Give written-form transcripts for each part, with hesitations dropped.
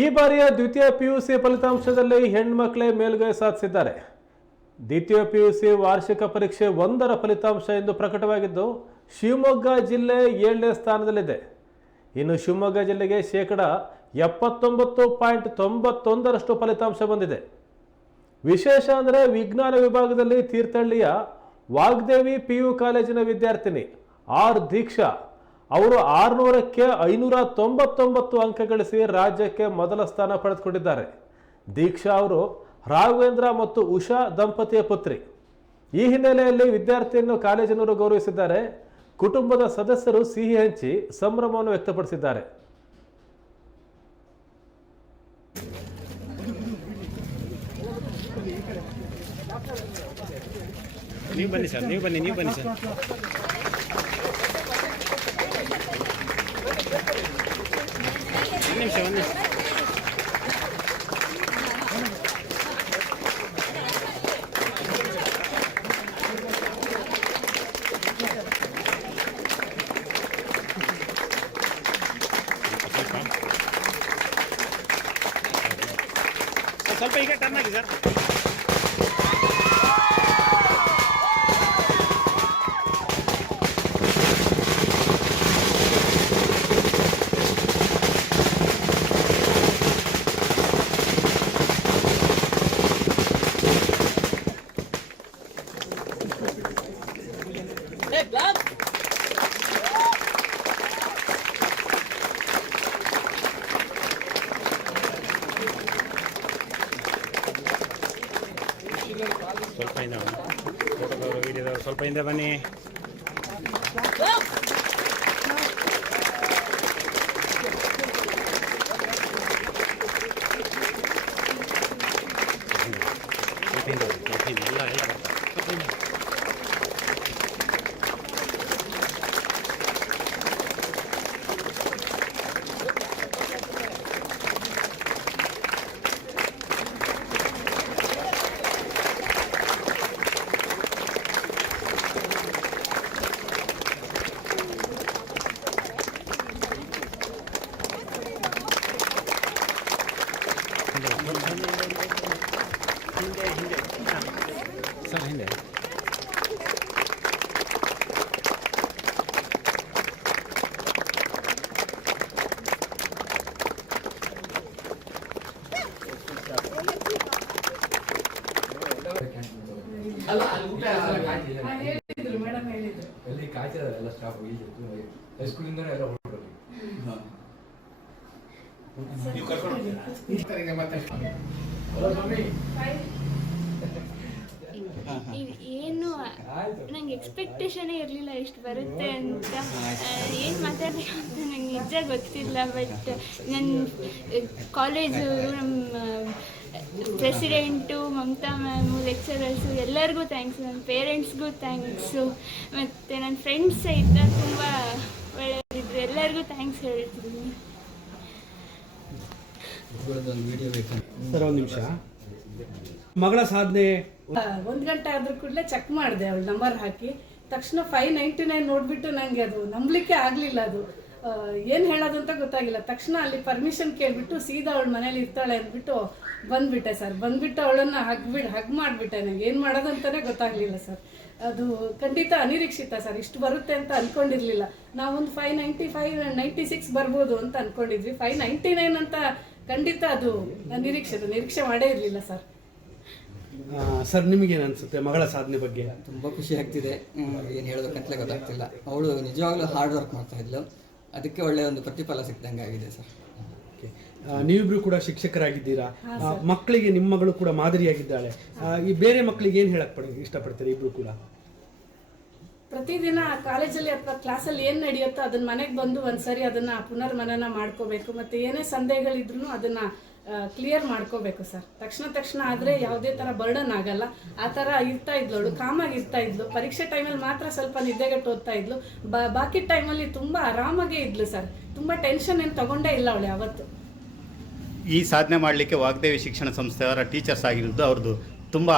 ಈ ಬಾರಿಯ ದ್ವಿತೀಯ ಪಿಯುಸಿ ಫಲಿತಾಂಶದಲ್ಲಿ ಹೆಣ್ಮಕ್ಳೇ ಮೇಲುಗೈ ಸಾಧಿಸಿದ್ದಾರೆ. ದ್ವಿತೀಯ ಪಿಯುಸಿ ವಾರ್ಷಿಕ ಪರೀಕ್ಷೆ 1ರ ಫಲಿತಾಂಶ ಎಂದು ಪ್ರಕಟವಾಗಿದ್ದು ಶಿವಮೊಗ್ಗ ಜಿಲ್ಲೆ 7ನೇ ಸ್ಥಾನದಲ್ಲಿದೆ. ಇನ್ನು ಶಿವಮೊಗ್ಗ ಜಿಲ್ಲೆಗೆ 79.91% ಫಲಿತಾಂಶ ಬಂದಿದೆ. ವಿಶೇಷ ಅಂದರೆ ವಿಜ್ಞಾನ ವಿಭಾಗದಲ್ಲಿ ತೀರ್ಥಹಳ್ಳಿಯ ವಾಗ್ದೇವಿ PU ಕಾಲೇಜಿನ ವಿದ್ಯಾರ್ಥಿನಿ ಆರ್ ದೀಕ್ಷಾ ಅವರು 600ಕ್ಕೆ 599 ಅಂಕ ಗಳಿಸಿ ರಾಜ್ಯಕ್ಕೆ ಮೊದಲ ಸ್ಥಾನ ಪಡೆದುಕೊಂಡಿದ್ದಾರೆ. ದೀಕ್ಷಾ ಅವರು ರಾಘವೇಂದ್ರ ಮತ್ತು ಉಷಾ ದಂಪತಿಯ ಪುತ್ರಿ. ಈ ಹಿನ್ನೆಲೆಯಲ್ಲಿ ವಿದ್ಯಾರ್ಥಿಯನ್ನು ಕಾಲೇಜಿನವರು ಗೌರವಿಸಿದ್ದಾರೆ. ಕುಟುಂಬದ ಸದಸ್ಯರು ಸಿಹಿ ಹಂಚಿ ಸಂಭ್ರಮವನ್ನು ವ್ಯಕ್ತಪಡಿಸಿದ್ದಾರೆ. ನೀವು ಬನ್ನಿ ಸರ್, ನೀವು ಬನ್ನಿ ಸರ್. ಒಂದು ನಿಮಿಷ ಸ್ವಲ್ಪ ಈಗ ಟರ್ನ್ ಆಗಿ ಸರ್. ಸ್ವಲ್ಪ ಹಿಂದೆ ಫೋಟೋದವರು ವೀಡಿಯೋದವರು ಸ್ವಲ್ಪ ಹಿಂದೆ ಬನ್ನಿ. ಎಲ್ಲ ಹಿಂದೆ ಸರ್ ಹಿಂದೆ. ಮೇಡಮ್ ಹೇಳಿದ್ರು ಎಲ್ಲಿ ಕಾಯ್ತಿರೋಲ್ಲ ಸ್ಟಾಫ್ ಹೈಸ್ಕೂಲಿಂದ ಎಲ್ಲ ಹೊರಟು ಏನು ನಂಗೆ ಎಕ್ಸ್ಪೆಕ್ಟೇಷನೇ ಇರಲಿಲ್ಲ ಇಷ್ಟು ಬರುತ್ತೆ ಅಂತ. ಏನು ಮಾತಾಡಬೇಕು ಅಂತ ನಂಗೆ ನಿಜ ಗೊತ್ತಿಲ್ಲ. ಬಟ್ ನನ್ನ ಕಾಲೇಜು, ನಮ್ಮ ಪ್ರೆಸಿಡೆಂಟು, ಮಮತಾ ಮ್ಯಾಮು, ಲೆಕ್ಚರರ್ಸು ಎಲ್ಲರಿಗೂ ಥ್ಯಾಂಕ್ಸು, ನನ್ನ ಪೇರೆಂಟ್ಸ್ಗೂ ಥ್ಯಾಂಕ್ಸು, ಮತ್ತು ನನ್ನ ಫ್ರೆಂಡ್ಸ್ ಸಹಿತ ತುಂಬ ಒಳ್ಳೆಯದಿದ್ರು. ಎಲ್ಲರಿಗೂ ಥ್ಯಾಂಕ್ಸ್ ಹೇಳ್ತೀನಿ. ಸರ್ ಒಂದು ನಿಮಿಷ. ಮಗಳ ಸಾಧನೆ 1 ಗಂಟೆ ಆದ್ರೂ ಕೂಡಲೇ ಚೆಕ್ ಮಾಡಿದೆ. ಅವಳು ನಂಬರ್ ಹಾಕಿ ತಕ್ಷಣ 599 ನೋಡ್ಬಿಟ್ಟು ನನಗೆ ಅದು ನಂಬಲಿಕ್ಕೆ ಆಗಲಿಲ್ಲ. ಅದು ಏನು ಹೇಳೋದು ಅಂತ ಗೊತ್ತಾಗಿಲ್ಲ. ತಕ್ಷಣ ಅಲ್ಲಿ ಪರ್ಮಿಷನ್ ಕೇಳಿಬಿಟ್ಟು ಸೀದಾ ಅವಳು ಮನೇಲಿ ಇರ್ತಾಳೆ ಅಂದ್ಬಿಟ್ಟು ಬಂದ್ಬಿಟ್ಟೆ ಸರ್. ಬಂದ್ಬಿಟ್ಟು ಅವಳನ್ನು ಹಗ್ ಮಾಡಿಬಿಟ್ಟೆ. ನನಗೆ ಏನು ಮಾಡೋದು ಅಂತಲೇ ಗೊತ್ತಾಗಲಿಲ್ಲ ಸರ್. ಅದು ಖಂಡಿತ ಅನಿರೀಕ್ಷಿತ ಸರ್. ಇಷ್ಟು ಬರುತ್ತೆ ಅಂತ ಅಂದ್ಕೊಂಡಿರಲಿಲ್ಲ. ನಾವೊಂದು 595, 96 ಬರ್ಬೋದು ಅಂತ ಅಂದ್ಕೊಂಡಿದ್ವಿ. 599 ಅಂತ ಖಂಡಿತ ಅದು ನಿರೀಕ್ಷೆ ಮಾಡೇ ಇರಲಿಲ್ಲ ಸರ್. ಸರ್ ನಿಮಗೇನು ಅನಿಸುತ್ತೆ ಮಗಳ ಸಾಧನೆ ಬಗ್ಗೆ? ತುಂಬ ಖುಷಿ ಆಗ್ತಿದೆ. ಏನು ಹೇಳೋದಕ್ಕಂತಲೇ ಗೊತ್ತಾಗ್ತಿಲ್ಲ. ಅವಳು ನಿಜವಾಗ್ಲೂ ಹಾರ್ಡ್ ವರ್ಕ್ ಮಾಡ್ತಾ ಇದ್ಲು. ಅದಕ್ಕೆ ಒಳ್ಳೆಯ ಒಂದು ಪ್ರತಿಫಲ ಸಿಕ್ಕಿದಂಗೆ ಆಗಿದೆ ಸರ್. ನೀವಿಬ್ರು ಕೂಡ ಶಿಕ್ಷಕರಾಗಿದ್ದೀರಾ. ಮಕ್ಕಳಿಗೆ ನಿಮ್ಮ ಮಗಳು ಕೂಡ ಮಾದರಿಯಾಗಿದ್ದಾಳೆ. ಈ ಬೇರೆ ಮಕ್ಕಳಿಗೆ ಏನು ಹೇಳಕ್ ಇಷ್ಟಪಡ್ತಾರೆ ಇಬ್ರು ಕೂಡ? ಪ್ರತಿದಿನ ಕಾಲೇಜಲ್ಲಿ ಅಥವಾ ಕ್ಲಾಸಲ್ಲಿ ಏನು ನಡೆಯುತ್ತೋ ಅದನ್ನ ಮನೆಗೆ ಬಂದು ಒಂದ್ಸರಿ ಅದನ್ನ ಪುನರ್ಮನನ ಮಾಡ್ಕೋಬೇಕು. ಮತ್ತು ಏನೇ ಸಂದೇಹಗಳಿದ್ರು ಅದನ್ನ ಕ್ಲಿಯರ್ ಮಾಡ್ಕೋಬೇಕು ಸರ್. ತಕ್ಷಣ ಆದರೆ ಯಾವುದೇ ಥರ ಬರ್ಡನ್ ಆಗಲ್ಲ. ಆ ಥರ ಇರ್ತಾ ಇದ್ಲು ಅವಳು. ಕಾಮಾಗಿ ಇರ್ತಾ ಇದ್ಲು. ಪರೀಕ್ಷೆ ಟೈಮಲ್ಲಿ ಮಾತ್ರ ಸ್ವಲ್ಪ ನಿದ್ದೆಗೆಟ್ಟು ಓದ್ತಾ ಇದ್ಲು. ಬಾಕಿ ಟೈಮಲ್ಲಿ ತುಂಬ ಆರಾಮಾಗೇ ಇದ್ಲು ಸರ್. ತುಂಬ ಟೆನ್ಷನ್ ಏನು ತಗೊಂಡೇ ಇಲ್ಲ ಅವಳು ಯಾವತ್ತು. ಈ ಸಾಧನೆ ಮಾಡಲಿಕ್ಕೆ ವಾಗ್ದೇವಿ ಶಿಕ್ಷಣ ಸಂಸ್ಥೆಯವರ ಟೀಚರ್ಸ್ ಆಗಿರೋದು ಅವ್ರದ್ದು ತುಂಬ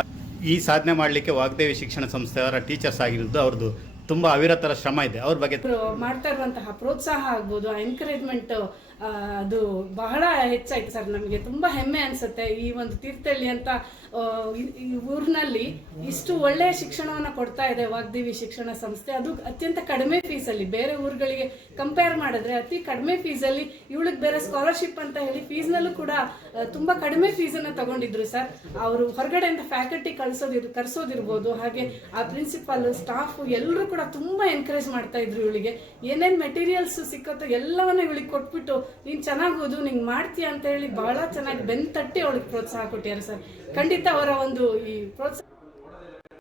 ಈ ಸಾಧನೆ ಮಾಡಲಿಕ್ಕೆ ವಾಗ್ದೇವಿ ಶಿಕ್ಷಣ ಸಂಸ್ಥೆಯವರ ಟೀಚರ್ಸ್ ಆಗಿರೋದು ಅವ್ರದ್ದು ತುಂಬ ಅವಿರತರ ಶ್ರಮ ಇದೆ. ಅವ್ರ ಬಗ್ಗೆ ಮಾಡ್ತಾ ಇರುವಂತಹ ಪ್ರೋತ್ಸಾಹ ಆಗ್ಬೋದು, ಆ ಎನ್ಕರೇಜ್ಮೆಂಟ್ ಅದು ಬಹಳ ಹೆಚ್ಚಾಯ್ತು ಸರ್. ನಮಗೆ ತುಂಬಾ ಹೆಮ್ಮೆ ಅನ್ಸುತ್ತೆ ಈ ಒಂದು ತೀರ್ಥಹಳ್ಳಿ ಅಂತ ಈ ಊರಿನಲ್ಲಿ ಇಷ್ಟು ಒಳ್ಳೆಯ ಶಿಕ್ಷಣವನ್ನ ಕೊಡ್ತಾ ಇದೆ ವಾಗ್ದೇವಿ ಶಿಕ್ಷಣ ಸಂಸ್ಥೆ. ಅದು ಅತ್ಯಂತ ಕಡಿಮೆ ಫೀಸಲ್ಲಿ, ಬೇರೆ ಊರುಗಳಿಗೆ ಕಂಪೇರ್ ಮಾಡಿದ್ರೆ ಅತಿ ಕಡಿಮೆ ಫೀಸಲ್ಲಿ. ಇವಳಿಗೆ ಬೇರೆ ಸ್ಕಾಲರ್ಶಿಪ್ ಅಂತ ಹೇಳಿ ಫೀಸ್ನಲ್ಲೂ ಕೂಡ ತುಂಬಾ ಕಡಿಮೆ ಫೀಸನ್ನು ತಗೊಂಡಿದ್ರು ಸರ್. ಅವರು ಹೊರಗಡೆಯಿಂದ ಫ್ಯಾಕಲ್ಟಿ ಕರ್ಸೋದಿರ್ಬೋದು, ಹಾಗೆ ಆ ಪ್ರಿನ್ಸಿಪಾಲ್, ಸ್ಟಾಫ್ ಎಲ್ಲರೂ ಕೂಡ ತುಂಬಾ ಎನ್ಕರೇಜ್ ಮಾಡ್ತಾ ಇದ್ರು ಇವಳಿಗೆ. ಏನೇನ್ ಮೆಟೀರಿಯಲ್ಸ್ ಸಿಕ್ಕತ್ತೋ ಎಲ್ಲವನ್ನ ಇವಳಿಗೆ ಕೊಟ್ಬಿಟ್ಟು ನೀನ್ ಚೆನ್ನಾಗಿ ಓದು, ನಿಂಗೆ ಮಾಡ್ತೀಯ ಅಂತ ಹೇಳಿ ಬಹಳ ಚೆನ್ನಾಗಿ ಬೆನ್ ತಟ್ಟಿ ಅವಳಿಗೆ ಪ್ರೋತ್ಸಾಹ ಕೊಟ್ಟಿದ್ದಾರೆ ಸರ್. ಖಂಡಿತ ಅವರ ಒಂದು ಈ ಪ್ರೋತ್ಸಾಹ